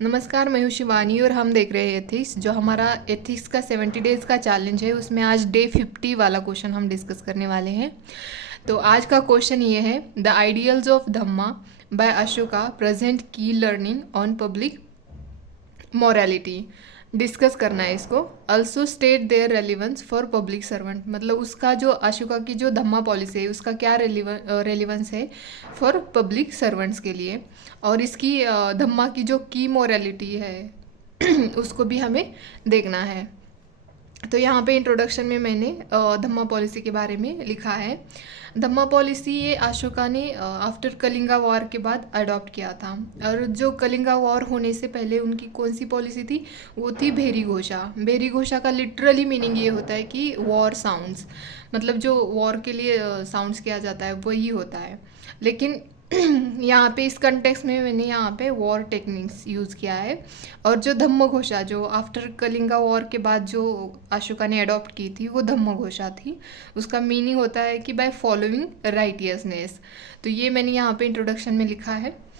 नमस्कार, मैं हूँ शिवानी और हम देख रहे हैं एथिक्स। जो हमारा एथिक्स का 70 डेज़ का चैलेंज है उसमें आज डे 50 वाला क्वेश्चन हम डिस्कस करने वाले हैं। तो आज का क्वेश्चन ये है, the ideals of Dhamma by Ashoka present की learning on public morality. Discuss करना है इसको। Also state their relevance for public servant, मतलब उसका जो अशोका की जो धम्मा पॉलिसी है उसका क्या रेलिवेंस है फॉर पब्लिक सर्वेंट्स के लिए, और इसकी धम्मा की जो की मोरालिटी है उसको भी हमें देखना है। तो यहाँ पे इंट्रोडक्शन में मैंने धम्मा पॉलिसी के बारे में लिखा है। धम्मा पॉलिसी ये अशोका ने आफ्टर कलिंगा वॉर के बाद अडॉप्ट किया था। और जो कलिंगा वॉर होने से पहले उनकी कौन सी पॉलिसी थी, वो थी भेरी घोषा। भेरी घोषा का लिटरली मीनिंग ये होता है कि वॉर साउंड्स, मतलब जो वॉर के लिए साउंड्स किया जाता है वही होता है। लेकिन यहाँ पे इस कंटेक्स्ट में मैंने यहाँ पे वॉर टेक्निक्स यूज़ किया है। और जो धम्मघोषा जो आफ्टर कलिंगा वॉर के बाद जो अशोका ने अडॉप्ट की थी वो धम्मघोषा थी। उसका मीनिंग होता है कि बाय फॉलोइंग राइटियसनेस। तो ये मैंने यहाँ पे इंट्रोडक्शन में लिखा है।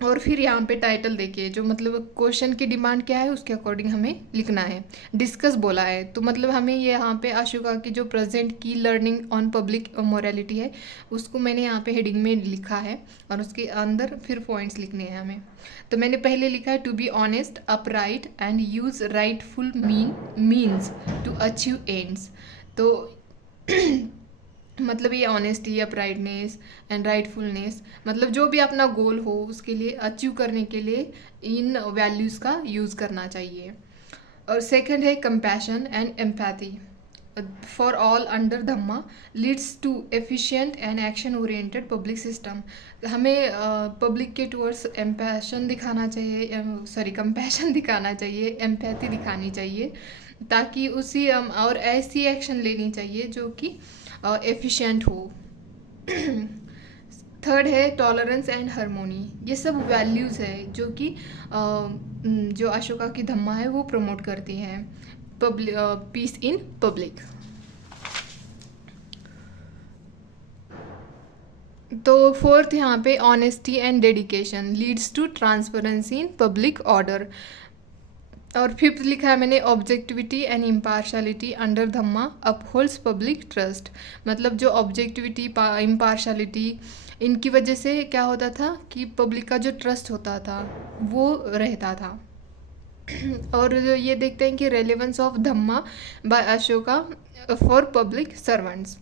और फिर यहाँ पे टाइटल देखिए, जो मतलब क्वेश्चन की डिमांड क्या है उसके अकॉर्डिंग हमें लिखना है। डिस्कस बोला है तो मतलब हमें ये यहाँ पे अशोका की जो प्रेजेंट की लर्निंग ऑन पब्लिक मोरालिटी है उसको मैंने यहाँ पे हेडिंग में लिखा है, और उसके अंदर फिर पॉइंट्स लिखने हैं हमें। तो मैंने पहले लिखा है, to be honest upright and use rightful means to achieve ends. तो मतलब ये ऑनेस्टी, अपराइटनेस एंड राइटफुलनेस, मतलब जो भी अपना गोल हो उसके लिए अचीव करने के लिए इन वैल्यूज़ का यूज़ करना चाहिए। और सेकंड है compassion and empathy for all under Dhamma leads to efficient and action oriented public system. हमें पब्लिक के टूवर्ड्स एम्पैशन दिखाना चाहिए, कंपैशन दिखाना चाहिए, एम्पैथी दिखानी चाहिए, ताकि उसी और ऐसी एक्शन लेनी चाहिए जो कि एफिशिएंट हो। थर्ड है टॉलरेंस एंड हारमोनी। ये सब वैल्यूज़ है जो कि जो अशोका की धम्मा है वो प्रमोट करती हैं पब्लिक पीस इन पब्लिक। तो फोर्थ यहाँ पे honesty and dedication leads to transparency in public order. और फिफ्थ लिखा है मैंने, objectivity and impartiality under Dhamma upholds public trust. मतलब जो ऑब्जेक्टिविटी इम्पार्शलिटी इनकी वजह से क्या होता था कि पब्लिक का जो ट्रस्ट होता था वो रहता था। और ये देखते हैं कि relevance of Dhamma by Ashoka for public servants.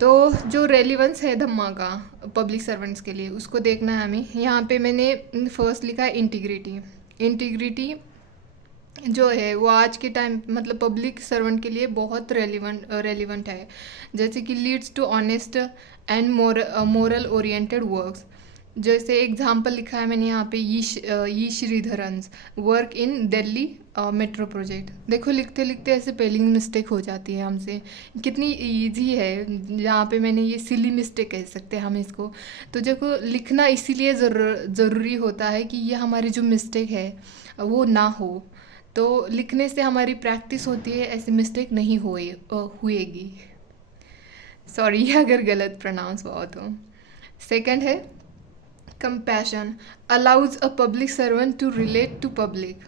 तो जो रेलिवेंस है धम्मा का पब्लिक सर्वेंट्स के लिए उसको देखना है हमें। यहाँ पे मैंने फर्स्ट लिखा है इंटीग्रिटी। इंटीग्रिटी जो है वो आज के टाइम मतलब पब्लिक सर्वेंट के लिए बहुत रेलिवेंट है। जैसे कि leads to honest and moral oriented works. जैसे एग्जांपल लिखा है मैंने यहाँ पे, E Sreedharan's work in Delhi metro project. देखो लिखते लिखते ऐसे स्पेलिंग मिस्टेक हो जाती है हमसे, कितनी इजी है। जहाँ पे मैंने ये सिली मिस्टेक कह सकते हैं हम इसको। तो देखो लिखना इसीलिए ज़रूरी होता है कि ये हमारी जो मिस्टेक है वो ना हो। तो लिखने से हमारी प्रैक्टिस होती है, ऐसी मिस्टेक नहीं हुएगी। सॉरी अगर गलत प्रोनाउंस हुआ तो। सेकंड है compassion allows a public servant to relate to public.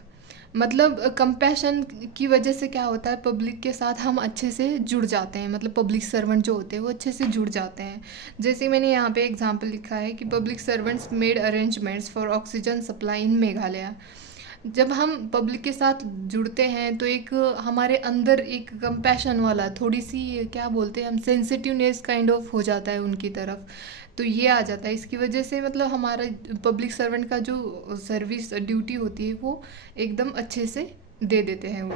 मतलब कंपैशन की वजह से क्या होता है, पब्लिक के साथ हम अच्छे से जुड़ जाते हैं। मतलब पब्लिक सर्वेंट जो होते हैं वो अच्छे से जुड़ जाते हैं। जैसे मैंने यहाँ पे एग्जांपल लिखा है कि public servants made arrangements for oxygen supply in Meghalaya. जब हम पब्लिक के साथ जुड़ते हैं तो एक हमारे अंदर एक कंपैशन वाला, थोड़ी सी क्या बोलते हैं हम, सेंसिटिवनेस काइंड ऑफ हो जाता है उनकी तरफ। तो ये आ जाता है। इसकी वजह से मतलब हमारा पब्लिक सर्वेंट का जो सर्विस ड्यूटी होती है वो एकदम अच्छे से दे देते हैं वो।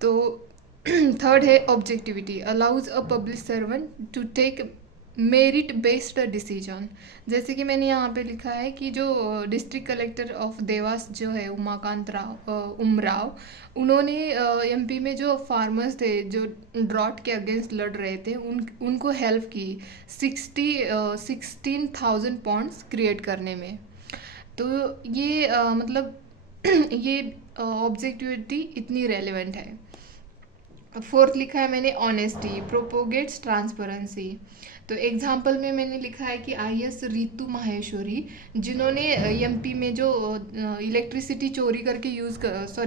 तो थर्ड है objectivity allows a public servant to take merit based decision. जैसे कि मैंने यहाँ पे लिखा है कि जो डिस्ट्रिक्ट कलेक्टर ऑफ देवास जो है उमाकांत उमराव, उन्होंने एमपी में जो फार्मर्स थे जो ड्रॉट के अगेंस्ट लड़ रहे थे उनको हेल्प की 16,000 पॉन्ड्स क्रिएट करने में। तो ये मतलब ये ऑब्जेक्टिविटी इतनी रेलेवेंट है। फोर्थ लिखा है मैंने ऑनेस्टी प्रोपोगेट्स ट्रांसपेरेंसी। तो एग्जाम्पल में मैंने लिखा है कि आईएएस रितु माहेश्वरी, जिन्होंने एमपी में जो इलेक्ट्रिसिटी चोरी करके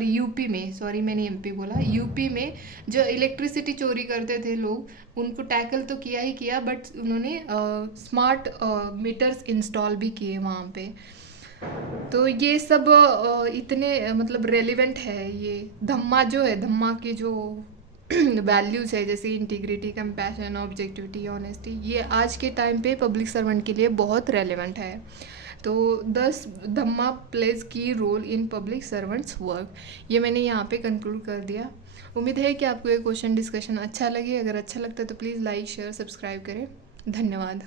यूपी में, सॉरी मैंने एमपी बोला, यूपी में जो इलेक्ट्रिसिटी चोरी करते थे लोग, उनको टैकल तो किया ही किया, बट उन्होंने स्मार्ट मीटर्स इंस्टॉल भी किए वहाँ पे। तो ये सब इतने मतलब रेलिवेंट है। ये धम्मा जो है, धम्मा के जो वैल्यूज़ है जैसे इंटीग्रिटी, कंपैशन, ऑब्जेक्टिविटी, ऑनेस्टी, ये आज के टाइम पे पब्लिक सर्वेंट के लिए बहुत रेलेवेंट है। तो thus dhamma plays key role in public servants work, ये मैंने यहाँ पे कंक्लूड कर दिया। उम्मीद है कि आपको ये क्वेश्चन डिस्कशन अच्छा लगे। अगर अच्छा लगता है तो प्लीज़ लाइक शेयर सब्सक्राइब करें। धन्यवाद।